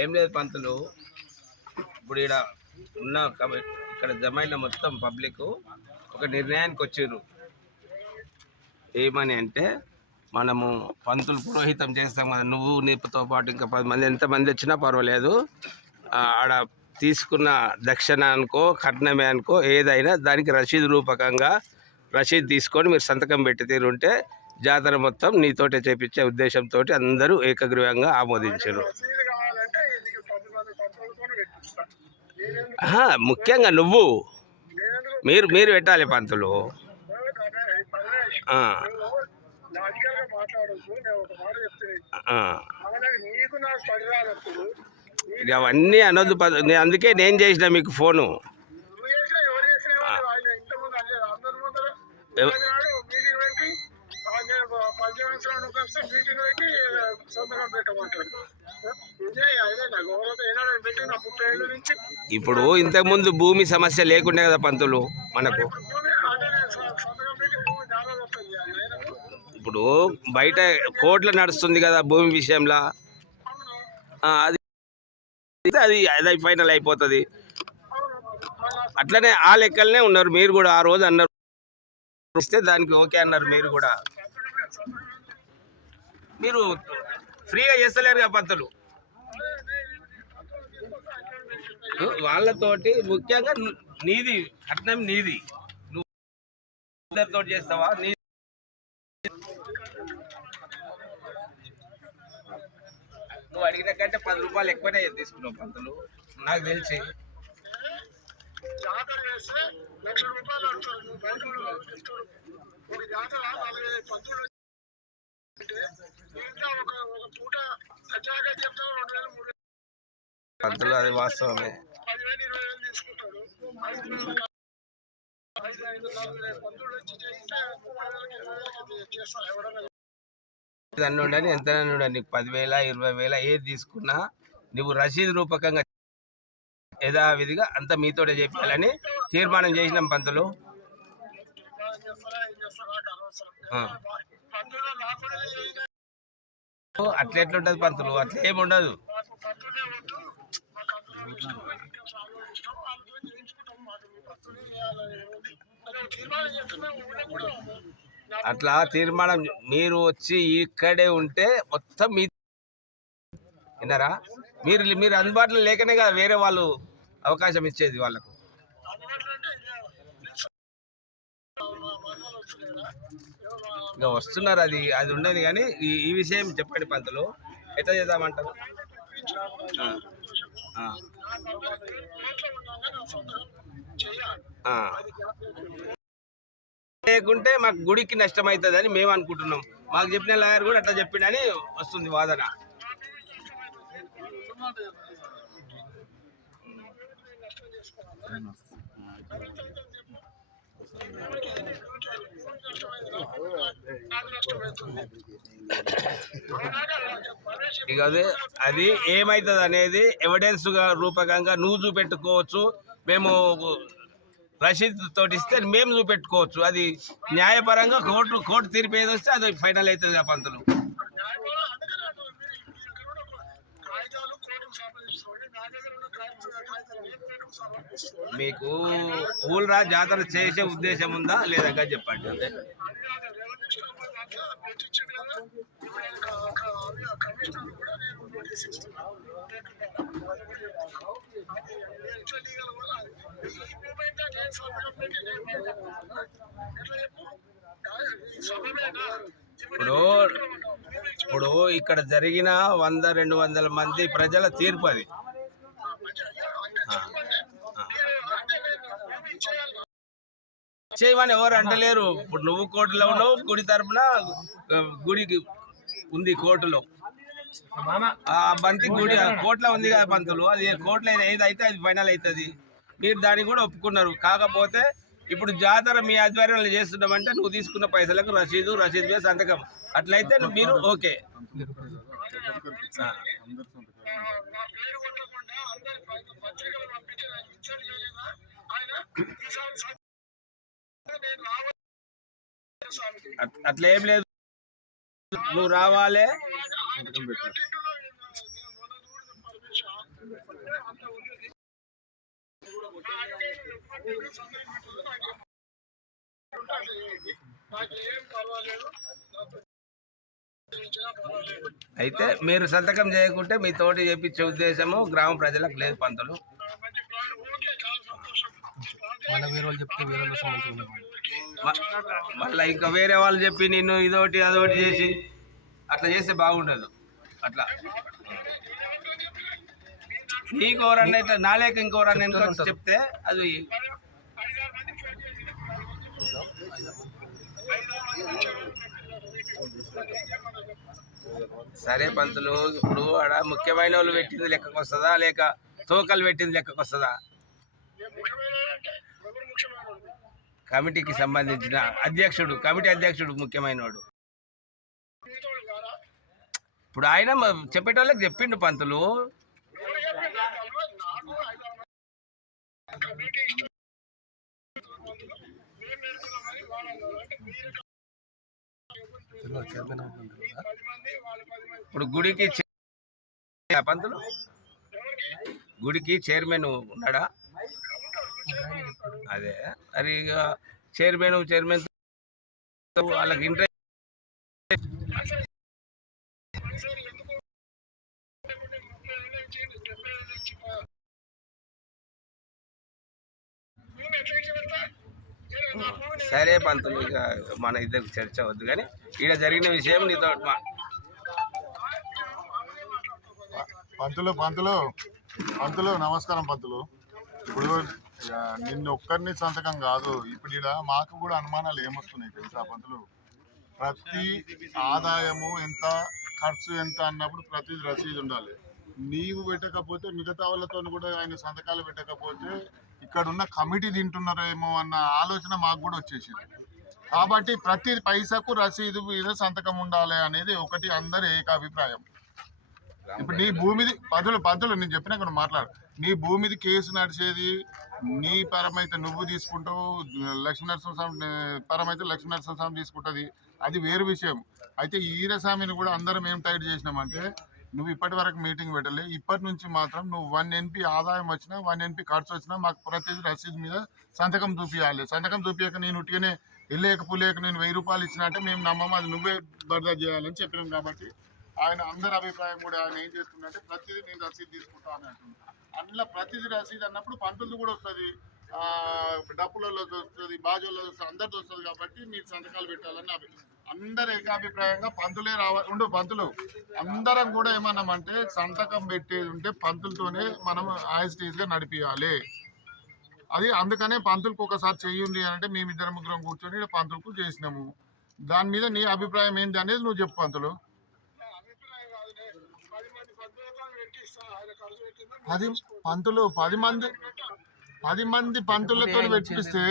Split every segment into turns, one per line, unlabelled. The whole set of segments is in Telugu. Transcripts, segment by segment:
ఏం లేదు పంతులు. ఇప్పుడు ఇక్కడ ఉన్న ఇక్కడ జమైన మొత్తం పబ్లిక్ ఒక నిర్ణయానికి వచ్చారు ఏమని అంటే మనము పంతులు పురోహితం చేస్తాం కదా నువ్వు నీపుతో పాటు ఇంకా పది మంది ఎంతమంది వచ్చినా పర్వాలేదు. ఆడ తీసుకున్న దక్షిణ అనుకో కట్నమే అనుకో ఏదైనా దానికి రసీదు రూపకంగా రసీదు తీసుకొని మీరు సంతకం పెట్టి తీరుంటే జాతర మొత్తం నీతోటే చేపించే ఉద్దేశంతో అందరూ ఏకగ్రీవంగా ఆమోదించారు
రసీదు కావాలంటే ఇది పది మంది పంతులతో పెట్టిస్తా నేనెందుకు
ఆహా, ముఖ్యంగా నువ్వు. మీరు మీరు పెట్టాలి పంతులు. అవన్నీ అనొద్దు అందుకే నేను చేసిన మీకు ఫోను. ఇప్పుడు ఇంతకుముందు భూమి సమస్య లేకుండే కదా పంతులు మనకు.
ఇప్పుడు
బయట కోర్టులో నడుస్తుంది కదా భూమి విషయంలో. అది అది అది ఫైనల్ అయిపోతుంది. అట్లనే ఆ లెక్కలనే ఉన్నారు. మీరు కూడా ఆ రోజు అన్నారు. ఇస్తే దానికి ఓకే అన్నారు మీరు కూడా. మీరు ఫ్రీగా చేస్తలేరు కదా పంతులు. వాళ్ళతోటి ముఖ్యంగా నీది కట్నం నీది. నువ్వు ఇద్దరితో చేస్తావా? నీ నువ్వు అడిగిన కంటే పది రూపాయలు ఎక్కువనే తీసుకున్నావు పంతులు. నాకు తెలిసి.
ఒక పూట చెప్తావు రెండు వేల మూడు
పంతులు అది వాస్తవమే. అన్నీ ఉండని ఎంత ఉండని పదివేల ఇరవై వేల ఏది తీసుకున్నా నువ్వు రసీదు రూపకంగా యథావిధిగా అంత మీతోటే చెప్పాలని తీర్మానం చేసినాం పంతులు. అట్లా ఎట్లుంటది పంతులు? అట్లా ఏమి ఉండదు
మాకు పంతులే వద్దు మాకు అందులో ఇష్టం ఇంకా చాలా ఇష్టం వాళ్ళతో చేయించుకుంటాం మాకు మీ పంతులే చేయాలని ఉంది అదే ఒక తీర్మానం చేస్తున్నాం ఊళ్ళో కూడా నా
అట్లా తీర్మానం మీరు వచ్చి ఇక్కడే ఉంటే మొత్తం మీ విన్నారా? మీరు మీరు అందుబాటులో లేకనే కదా వేరే వాళ్ళు అవకాశం ఇచ్చేది వాళ్ళకు.
ఇక
ఇంకా వస్తున్నారు అది అది ఉండదు కానీ ఈ ఈ విషయం చెప్పండి పంతులు. ఎట్లా చేద్దామంటారు?
చేయాలి
లేకుంటే మాకు గుడికి నష్టం అవుతుంది అని మేము అనుకుంటున్నాం. మాకు చెప్పిన లాయర్ కూడా అట్లా చెప్పిండని వస్తుంది వాదన. ఇక అదే అది ఏమవుతుంది అనేది ఎవిడెన్స్గా రూపకంగా నువ్వు చూపెట్టుకోవచ్చు. మేము రసీదు తోటి ఇస్తే మేము చూపెట్టుకోవచ్చు. అది న్యాయపరంగా కోర్టు కోర్టు తీర్పు ఏది వస్తే అది ఫైనల్ అవుతుంది పంతులు. మీకు ఊళ్ళ జాతర చేసే ఉద్దేశం ఉందా? లేదగా చెప్పండి.
కదా ఇప్పుడు కమిషనర్ కూడా నేను నోటీస్ ఇస్తున్నాను మూమెంట్ నేను పెట్టి ఎట్లా చెప్పు సభమేనా
ఇప్పుడు ఇప్పుడు ఇక్కడ జరిగిన వంద రెండు వందల మంది ప్రజల తీర్పు అది. చేయమని ఎవరు అంటలేరు. ఇప్పుడు నువ్వు కోర్టులో ఉన్నావు గుడి తరపున గుడికి ఉంది కోర్టులో. ఆ బంతి గుడి కోర్టులో ఉంది కదా పంతులు అది కోర్టులో ఏది అయితే అది ఫైనల్ అవుతుంది. మీరు దాన్ని కూడా ఒప్పుకున్నారు. కాకపోతే ఇప్పుడు జాతర మీ ఆధ్వర్యంలో చేస్తున్నామంటే నువ్వు తీసుకున్న పైసలకు రసీదు రసీదు మీద సంతకం. అట్లయితే నువ్వు- మీరు ఓకే. అట్లేం లేదు. నువ్వు రావాలే. అయితే మీరు సంతకం చేయకుంటే మీ తోటి చేపించే ఉద్దేశము గ్రామ ప్రజలకు లేదు పంతులు.
చెప్తే వేరే వాళ్ళు
సంబంధించిన మళ్ళా ఇంకా వేరే వాళ్ళు చెప్పి నిన్ను ఇదోటి అదోటి చేసి అట్లా చేస్తే బాగుండదు. అట్లా. నీకోరన్నా ఇట్లా నాలేక ఇంకోరన్నా ఎందుకు చెప్తే అది సరే పంతులు ఇప్పుడు ఆడ ముఖ్యమైన వాళ్ళు పెట్టింది లెక్కకు వస్తుందా లేక తోకలు పెట్టింది లెక్కకు వస్తుందా
ముఖ్యమైన అంటే ఎవరు ముఖ్యమైన
కమిటీకి సంబంధించిన అధ్యక్షుడు కమిటీ అధ్యక్షుడు ముఖ్యమైన వాడు ఇప్పుడు ఆయన చెప్పేటోళ్ళకి చెప్పిండు పంతులు. ఇప్పుడు గుడికి పంతులు? గుడికి చైర్మన్ ఉన్నాడా? అదే. మరి ఇక చైర్మన్ చైర్మన్ వాళ్ళకి ఇంట్రెస్ట్
సరే
పంతులు ఇక మన ఇద్దరికి చర్చ వద్దు కానీ ఈడ జరిగిన విషయం నీతో
పంతులు పంతులు పంతులు నమస్కారం పంతులు. ఇప్పుడు నిన్న ఒక్కరిని సంతకం కాదు. ఇప్పుడు ఇలా మాకు కూడా అనుమానాలు ఏమొస్తున్నాయి తెలుసా పంతులు? ప్రతి ఆదాయము ఎంత ఖర్చు ఎంత అన్నప్పుడు ప్రతి రసీదు ఉండాలి. నీవు పెట్టకపోతే మిగతా వాళ్ళతో కూడా ఆయన సంతకాలు పెట్టకపోతే ఇక్కడ ఉన్న కమిటీ తింటున్నారేమో అన్న ఆలోచన మాకు కూడా వచ్చేసింది. కాబట్టి ప్రతి పైసకు రసీదు మీద సంతకం ఉండాలి అనేది ఒకటి అందరి ఏకాభిప్రాయం. ఇప్పుడు నీ భూమిది పదులు పదులు నేను చెప్పినా నువ్వు మాట్లాడు. నీ భూమిది కేసు నడిచేది నీ పరమైతే నువ్వు తీసుకుంటావు లక్ష్మీనరసింహస్వామి పరమైతే లక్ష్మీనరసింహస్వామి తీసుకుంటుంది అది వేరు విషయం. అయితే ఈ ఈరస్వామిని కూడా అందరం ఏం టైట్ చేసినామంటే నువ్వు ఇప్పటి వరకు మీటింగ్ పెట్టలే ఇప్పటి నుంచి మాత్రం నువ్వు వన్ ఎన్పి ఆదాయం వచ్చినా వన్ ఎన్పి ఖర్చు వచ్చినా మాకు ప్రతిదీ రసీదు మీద సంతకం చూపించాలి సంతకం చూపించక నేను ఉట్టిగానే వెళ్ళేక పులేక నేను వెయ్యి రూపాయలు ఇచ్చినా అంటే మేము నమ్మము అది నువ్వే బర్దా చేయాలని చెప్పినాం కాబట్టి ఆయన అందరి అభిప్రాయం కూడా ఆయన ఏం చేస్తుందంటే ప్రతిదీ నేను రసీదు తీసుకుంటా అని అందులో ప్రతిదీ రసీదు అన్నప్పుడు పంతులు కూడా వస్తుంది. ఆ, డప్పులలో వస్తుంది బాజోలో వస్తుంది అందరితో వస్తుంది కాబట్టి మీరు సంతకాలు పెట్టాలని అభిప్రాయం. అందరు ఏకాభిప్రాయంగా పంతులే రావాలి ఉండు పంతులు అందరం కూడా ఏమన్నామంటే సంతకం పెట్టేది ఉంటే పంతులతోనే మనం గా నడిపించాలి అది అందుకనే పంతులకు ఒకసారి చెయ్యండి అని అంటే మేమిద్దరు ముగ్గురం కూర్చొని పంతులకు చేసినాము. దాని మీద నీ అభిప్రాయం ఏంటి అనేది నువ్వు చెప్పు పంతులు
నా అభిప్రాయం కాదు నేను పది మంది పద్మూడు పెట్టిస్తా ఆయన ఖర్చు పెట్టిందా
పది పంతులు పది మంది పది మంది పంతులతో పెట్టిస్తే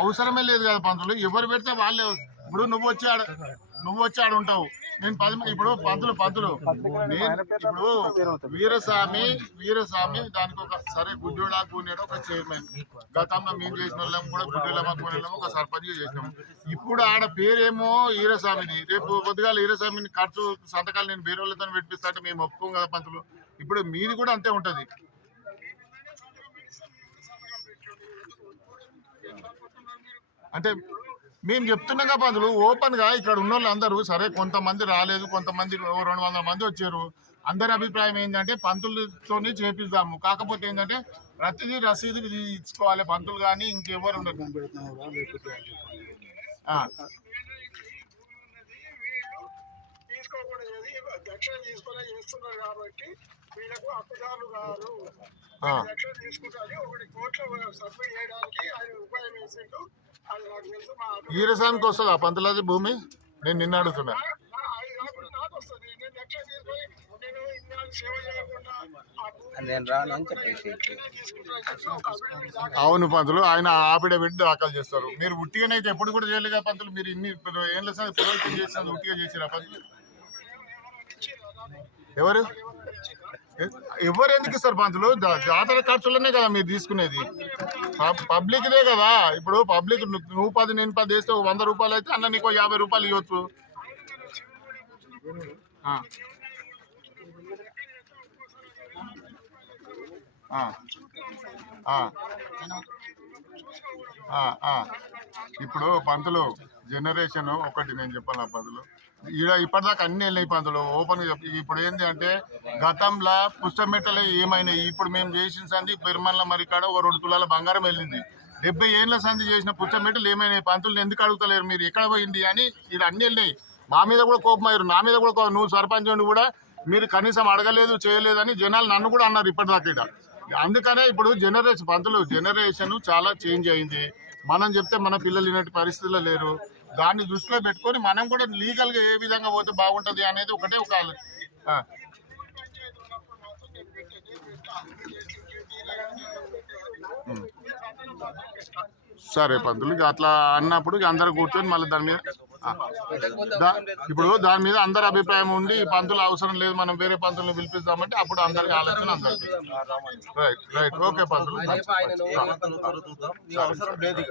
అవసరమే లేదు కదా పంతులు. ఎవరు పెడితే వాళ్ళే ఇప్పుడు నువ్వు వచ్చి ఆడ నువ్వు వచ్చి ఆడ ఉంటావు. నేను పది ఇప్పుడు పంతులు పంతులు. నేను ఇప్పుడు వీరస్వామి వీరస్వామి దానికి ఒక సరే గుడ్డోడా కూనేడు ఒక చైర్మన్. గతంలో మేము చేసిన వాళ్ళం కూడా గుడ్డోలమ్మ కూనేళ్ళం ఒక సర్పంచ్ చేసినాం. ఇప్పుడు ఆడ పేరేమో ఈరస్వామిది రేపు పొద్దుగాల ఈరస్వామిని ఖర్చు సంతకాలు నేను వేరే వాళ్ళతో పెట్టిస్తా అంటే మేము ఒప్పుకోం కదా పంతులు. ఇప్పుడు మీది కూడా అంతే ఉంటుంది. అంటే మేము చెప్తున్నాం కదా పంతులు ఇక్కడ ఉన్న వాళ్ళందరూ సరే కొంతమంది రాలేదు కొంతమంది రెండు వందల మంది వచ్చారు. అందరి అభిప్రాయం ఏంటంటే పంతులతోనే చేపిద్దాము. కాకపోతే ఏంటంటే ప్రతిదీ రసీదు ఇచ్చుకోవాలి పంతులు కానీ ఇంకెవరు ఉండదు
తీసుకోకూడదు. దక్షిణ తీసుకునే చేస్తున్నారు కాబట్టి వీళ్ళకు హక్కుదారులు కాదు
ఆ.
దక్షిణ తీసుకుంటారు. ఒకటి కోట్ల సబ్మిట్ చేయడానికి ఆయన ఉపాయం వేసిండు. అది నాకు తెలుసు మా
ఈరసానికి వస్తుందా పంతులది భూమి? నేను నిన్న అడుగుతున్నా.
వస్తుంది.
అవును పంతులు ఆయన ఆపిడ పెట్టి దాఖలు చేస్తారు. మీరు ఉట్టిగానైతే ఎప్పుడు కూడా చేయలేదు కదా పంతులు? మీరు ఇన్ని ఏళ్ళ సార్ పురోహితం చేసినందుకు ఉట్టిగా చేసిరా పంతులు. ఎవరు ఎవరు ఎందుకు ఇస్తారు పంతులు జా- జాతర ఖర్చులనే కదా మీరు తీసుకునేది. పబ్- పబ్లిక్దే కదా. ఇప్పుడు పబ్లిక్ నువ్వు పది నేను పది వేస్తే వంద రూపాయలు అయితే అన్న నీకు యాభై రూపాయలు ఇవ్వచ్చు. ఆ. ఇప్పుడు పంతులు జనరేషన్ ఒకటి నేను చెప్పాను పంతులు? ఈడ ఇప్పటిదాకా అన్ని వెళ్ళినాయి పంతులు ఓపెన్ చెప్పి ఇప్పుడు ఏంటి అంటే గతంలో పుస్తమెట్టలు ఏమైనాయి? ఇప్పుడు మేము చేసిన సంధి పెరుమల్ల మరి కాడ ఓ రెండు తులాల బంగారం వెళ్ళింది. డెబ్బై ఏళ్ళ సంధి చేసిన పుస్తమెట్టలు ఏమైనాయి? పంతులు ఎందుకు అడుగుతలేరు మీరు? ఎక్కడ పోయింది అని ఈడ అన్ని వెళ్ళినాయి. మా మీద కూడా కోపం అయ్యారు. నా మీద కూడా నువ్వు సర్పంచ్ కూడా మీరు కనీసం అడగలేదు చేయలేదని జనాలు నన్ను కూడా అన్నారు ఇప్పటిదాకా ఈడ. అందుకనే ఇప్పుడు జనరేషన్ పంతులు జనరేషన్ చాలా చేంజ్ అయింది. మనం చెప్తే మన పిల్లలు ఇలాంటి పరిస్థితుల్లో లేరు. దాన్ని దృష్టిలో పెట్టుకొని మనం కూడా లీగల్గా ఏ విధంగా పోతే బాగుంటది అనేది ఒకటే ఒక సరే పంతులు ఇక అట్లా అన్నప్పుడు ఇక అందరు కూర్చొని మళ్ళీ దాని మీద ఇప్పుడు దాని మీద అందరి అభిప్రాయం ఉండి ఈ పంతులు అవసరం లేదు మనం వేరే పంతులను పిలిపిస్తామంటే అప్పుడు అందరికి ఆలోచన అందరికి. రైట్ రైట్ ఓకే పంతులు.
ఆయన అవసరం లేదు